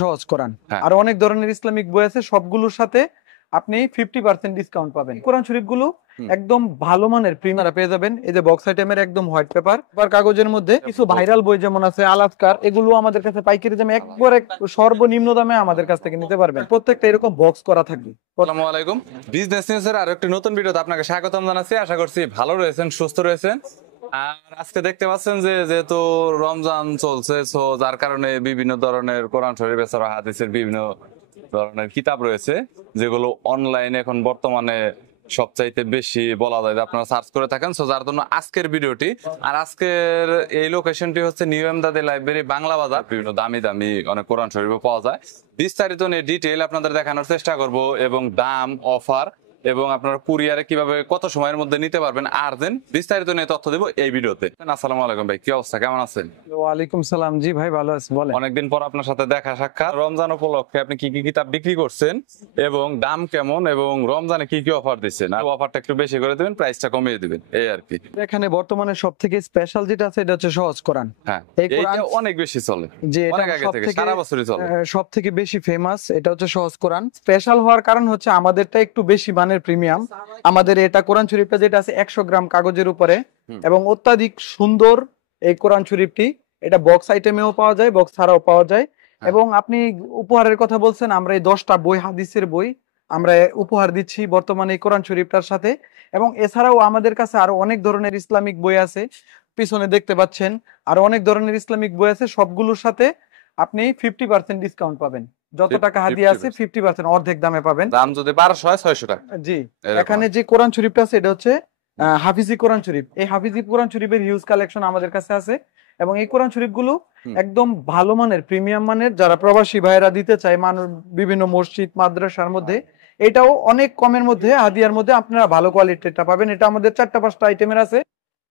সহজ কোরআন। হ্যাঁ। আর অনেক ধরনের ইসলামিক বই আছে, সবগুলোর সাথে আপনি 50% ডিসকাউন্ট পাবেন। কোরআন শরীফগুলো একদম ভালো মানের প্রিমিয়ার পেয়ে যাবেন। এই যে বক্স আইটেমের একদম হোয়াইট পেপার কাগজের মধ্যে কিছু ভাইরাল বই যেমন আছে আলাস্কার, এগুলো আমাদের কাছে পাইকারি দামে একবারে সর্বনিম্ন দামে আমাদের কাছ থেকে নিতে পারবেন। প্রত্যেকটা এরকম বক্স করা থাকবে। আসসালামু আলাইকুম, বিজনেস নিউজের আরো একটি নতুন ভিডিওতে আপনাকে স্বাগতম জানাচ্ছি। আশা করছি ভালো রয়েছেন, সুস্থ রয়েছেন। আর আজকে দেখতে পাচ্ছেন যে যেহেতু রমজান চলছে, সো যার কারণে বিভিন্ন ধরনের কোরআন শরীফ এছাড়া হাদিসের বিভিন্ন ধরনের কিতাব রয়েছে, যেগুলো অনলাইনে এখন বর্তমানে সবচাইতে বেশি বলা যায় যে আপনারা সার্চ করে থাকেন। সো যার জন্য আজকের ভিডিওটি। আর আজকের এই লোকেশনটি হচ্ছে নিউ এমদাদে লাইব্রেরি, বাংলা বাজার। বিভিন্ন দামি দামি অনেক কোরআন শরীফও পাওয়া যায়। বিস্তারিত নিয়ে ডিটেইল আপনাদের দেখানোর চেষ্টা করব, এবং দাম, অফার এবং আপনারা কুরিয়ারে কিভাবে কত সময়ের মধ্যে নিতে পারবেন আর্জেন্ট, বিস্তারিত নিয়ে তথ্য দেবো এই ভিডিওতে। আসসালামু আলাইকুম ভাই, কি অবস্থা, কেমন আছেন? ওয়ালাইকুম সালাম। জি ভাই, ভালো আছি, বলেন। অনেকদিন পর আপনার সাথে দেখা সাক্ষাৎ। রমজান উপলক্ষে আপনি কি কি কিতাব বিক্রি করছেন এবং দাম কেমন, এবং রমজানে কি কি অফার দিচ্ছেন, আর অফারটা একটু বেশি করে দিবেন, প্রাইসটা কমিয়ে দিবেন, এই আর কি। এখানে বর্তমানে সবথেকে স্পেশাল যেটা আছে এটা হচ্ছে সহজ কোরআন। হ্যাঁ, এই কোরআন এইটা অনেক বেশি চলে, যে অনেক আগে থেকে, সারা বছরই চলে। সব থেকে বেশি ফেমাস এটা হচ্ছে সহজ কোরআন। স্পেশাল হওয়ার কারণ হচ্ছে আমাদেরটা একটু বেশি মানের প্রিমিয়াম। আমাদের এটা কোরআন শরীফটা যেটা আছে 100 গ্রাম কাগজের উপরে, এবং অত্যাধিক সুন্দর এই কোরআন শরীফটি। এটা বক্স আইটেমেও পাওয়া যায়, বক্স ছাড়াও পাওয়া যায়। এবং আপনি উপহারের কথা বলছেন, আমরা এই 10টা বই, হাদিসের বই আমরা উপহার দিচ্ছি বর্তমানে এই কোরআন শরীফটার সাথে। এবং এছাড়াও আমাদের কাছে আরো অনেক ধরনের ইসলামিক বই আছে, পিছনে দেখতে পাচ্ছেন আরো অনেক ধরনের ইসলামিক বই আছে। সবগুলোর সাথে আপনি 50% ডিসকাউন্ট পাবেন। যত টাকা হাদিয়া আছে 50% অর্ধেক দামে পাবেন। দাম যদি 1200 হয় 600 টাকা। জি, এখানে যে কোরআন শরীফটা আছে এটা হচ্ছে হাফিজি কোরআন শরীফ। এই হাফিজি কোরআন শরীফের হিউজ কালেকশন আমাদের কাছে আছে, এবং এই কোরআন শরীফগুলো একদম ভালো মানের, প্রিমিয়াম মানের। যারা প্রবাসী ভাইরা দিতে চায় মানুষ বিভিন্ন মসজিদ মাদ্রাসার মধ্যে, এটাও অনেক কমের মধ্যে হাদিয়ার মধ্যে আপনারা ভালো কোয়ালিটিটা পাবেন। এটা আমাদের 4-5টা আইটেমের আছে,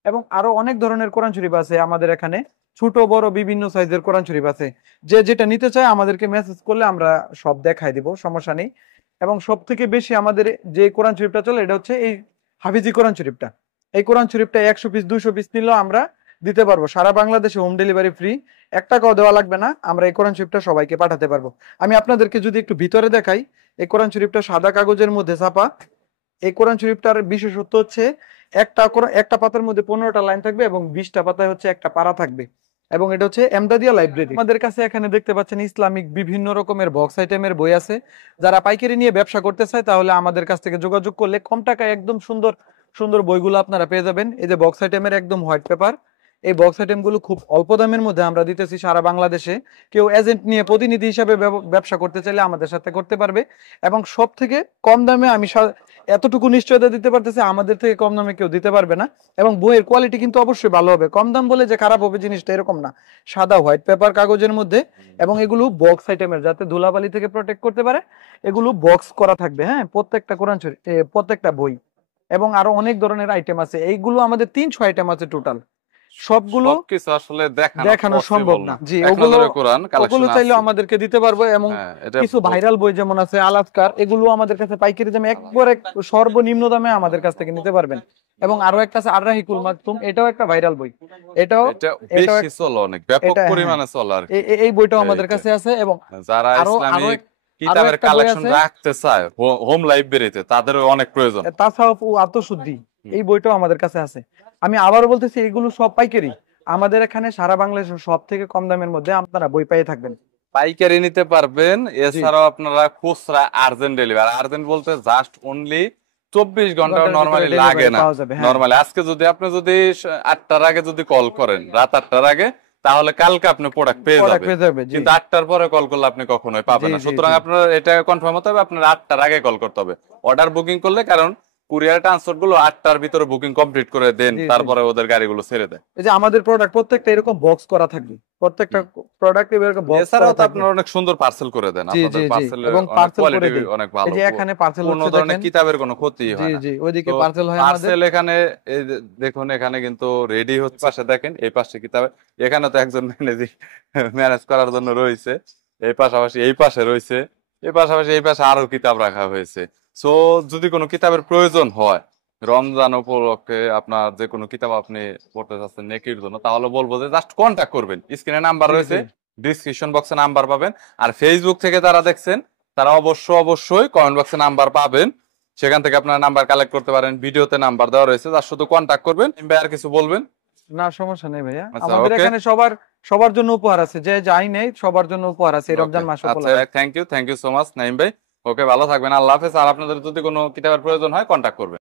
এবং আরো অনেক ধরনের কোরআন শরীফ আছে আমাদের এখানে। ছোট বড় বিভিন্ন সাইজের কোরআন শরীফ আছে। যে যেটা নিতে চায় আমাদেরকে মেসেজ করলে আমরা সব দেখাই দিব, সমস্যা নেই। এবং সব থেকে বেশি আমাদের যে কোরআন শরীফটা চলে এটা হচ্ছে এই হাফিজি কোরআন শরীফটা। এই কোরআন শরীফটা 100 পিস 200 পিস নিলেও আমরা দিতে পারবো। সারা বাংলাদেশে হোম ডেলিভারি ফ্রি, 1 টাকাও দেওয়া লাগবে না। আমরা এই কোরআন শরীফটা সবাইকে পাঠাতে পারবো। আমি আপনাদেরকে যদি একটু ভিতরে দেখাই, এই কোরআন শরীফটা সাদা কাগজের মধ্যে ছাপা। এই কোরআন শরীফটার বিশেষত্ব হচ্ছে একটা পাতার মধ্যে 15টা লাইন থাকবে, এবং 20টা পাতায় হচ্ছে একটা পারা থাকবে। এবং এটা হচ্ছে এমদাদিয়া লাইব্রেরি। আমাদের কাছে এখানে দেখতে পাচ্ছেন ইসলামিক বিভিন্ন রকমের বক্স আইটেমের বই আছে। যারা পাইকারি নিয়ে ব্যবসা করতে চায় তাহলে আমাদের কাছ থেকে যোগাযোগ করলে কম টাকায় একদম সুন্দর সুন্দর বইগুলো আপনারা পেয়ে যাবেন। এই যে বক্স আইটেমের একদম হোয়াইট পেপার, এই বক্স আইটেম গুলো খুব অল্প দামের মধ্যে আমরা দিতেছি সারা বাংলাদেশে। কেউ এজেন্ট নিয়ে প্রতিনিধি হিসাবে ব্যবসা করতে চাইলে আমাদের সাথে করতে পারবে। এবং সব থেকে কম দামে আমি এতটুকু নিশ্চয়তা দিতে পারতেছি, আমাদের থেকে কম দামে কেউ দিতে পারবে না। এবং বইয়ের কোয়ালিটি কিন্তু অবশ্যই ভালো হবে। কম দাম বলে যে খারাপ হবে জিনিসটা এরকম না। সাদা হোয়াইট পেপার কাগজের মধ্যে, এবং এগুলো বক্স আইটেমের, যাতে ধুলাবালি থেকে প্রোটেক্ট করতে পারে। এগুলো বক্স করা থাকবে, হ্যাঁ, প্রত্যেকটা কোরআন শরীফ, প্রত্যেকটা বই। এবং আরো অনেক ধরনের আইটেম আছে। এইগুলো আমাদের 300 আইটেম আছে টোটাল। সবগুলো কিছু আসলে দেখানো সম্ভব না। জি, ওগুলো চাইলে আমাদেরকে দিতে পারবো। এবং কিছু ভাইরাল বই যেমন আছে আলাস্কার, এগুলো আমাদের কাছে পাইকারি দামে একবারে সর্বনিম্ন দামে আমাদের কাছ থেকে নিতে পারবেন। এবং আরো একটা আছে আর-রাহিকুল মাকতুম, এটাও একটা ভাইরাল বই। এটাও বেশি চলে, অনেক ব্যাপক পরিমাণে চলে আর কি। এই বইটাও আমাদের কাছে আছে। এবং যারা ইসলামিক কিতাবের কালেকশন রাখতে চায় হোম লাইব্রেরিতে, তাদের অনেক প্রয়োজন। তাছাড়াও আত্মশুদ্ধি, এই বইটাও আমাদের কাছে আছে। আমি আবারও বলতেছি, এগুলো সব পাইকারি। আমাদের এখানে সারা বাংলাদেশের সব থেকে কম দামের মধ্যে আপনারা বই পেয়ে থাকবেন। পাইকারি নিতে পারবেন। এছাড়াও আপনারা খুচরা আর্জেন্ট ডেলিভারি, আর্জেন্ট বলতে জাস্ট অনলি 24 ঘন্টা নরমালি লাগে না। নরমালি আজকে আপনি যদি 8টার আগে যদি কল করেন, রাত 8টার আগে, তাহলে কালকে আপনি প্রোডাক্ট পেয়ে যাবেন। কিন্তু 8টার পরে কল করলে আপনি কখনোই পাবেন না। সুতরাং আপনার এটা কনফার্ম হতে হবে, আপনার 8টার আগে কল করতে হবে অর্ডার বুকিং করলে। কারণ কুরিয়ার ট্রান্সপোর্ট গুলো 8টার ভিতরে বুকিং কমপ্লিট করে দেন, তারপরে ওদের গাড়িগুলো ছেড়ে দেয়। এই যে আমাদের প্রোডাক্ট প্রত্যেকটা এরকম বক্স করা থাকবে, প্রত্যেকটা প্রোডাক্ট এরকম বক্স। এছাড়াও তো আপনারা অনেক সুন্দর পার্সেল করে দেন। আপনাদের পার্সেলের কোয়ালিটি অনেক ভালো। এই যে এখানে পার্সেল কোনো ধরনের কিতাবের কোনো ক্ষতি হয় না। জি, ওইদিকে পার্সেল হয় আমাদের। পার্সেল এখানে এই দেখুন, এখানে কিন্তু রেডি হচ্ছে। পাশে দেখেন, এই পাশে কিতাবে, এখানে তো একজন ম্যানেজ করার জন্য রয়েছে। এই পাশাপাশি এই পাশে রয়েছে, এই পাশাপাশি এই পাশে আরো কিতাব রাখা হয়েছে। সো যদি কোনো কিতাবের প্রয়োজন হয় রমজান উপলক্ষে, আপনার যে কোনো কিতাব আপনি পড়তে চাচ্ছেন নেকির জন্য, তাহলে বলবো যে জাস্ট কন্ট্যাক্ট করবেন। স্ক্রিনে নাম্বার রয়েছে, ডিসক্রিপশন বক্সে নাম্বার পাবেন। আর ফেসবুক থেকে যারা দেখছেন তারা অবশ্যই কমেন্ট বক্সে নাম্বার পাবেন, সেখান থেকে আপনারা নাম্বার কালেক্ট করতে পারেন। ভিডিওতে নাম্বার দেওয়া রয়েছে, তার শুধু কন্ট্যাক্ট করবেন। ভাই আর কিছু বলবেন? না, সমস্যা নেই ভাইয়া, আচ্ছা, আমাদের okay. এখানে সবার জন্য উপহার আছে, যে যাই নেই সবার জন্য উপহার আছে এই রমজান মাস আচ্ছা, উপলক্ষে। Thank you so much Naim ভাই। ওকে, ভালো থাকবেন, আল্লাহ হাফেজ। আর আপনাদের যদি কোনো কিতাবের প্রয়োজন হয় কন্ট্যাক্ট করবেন।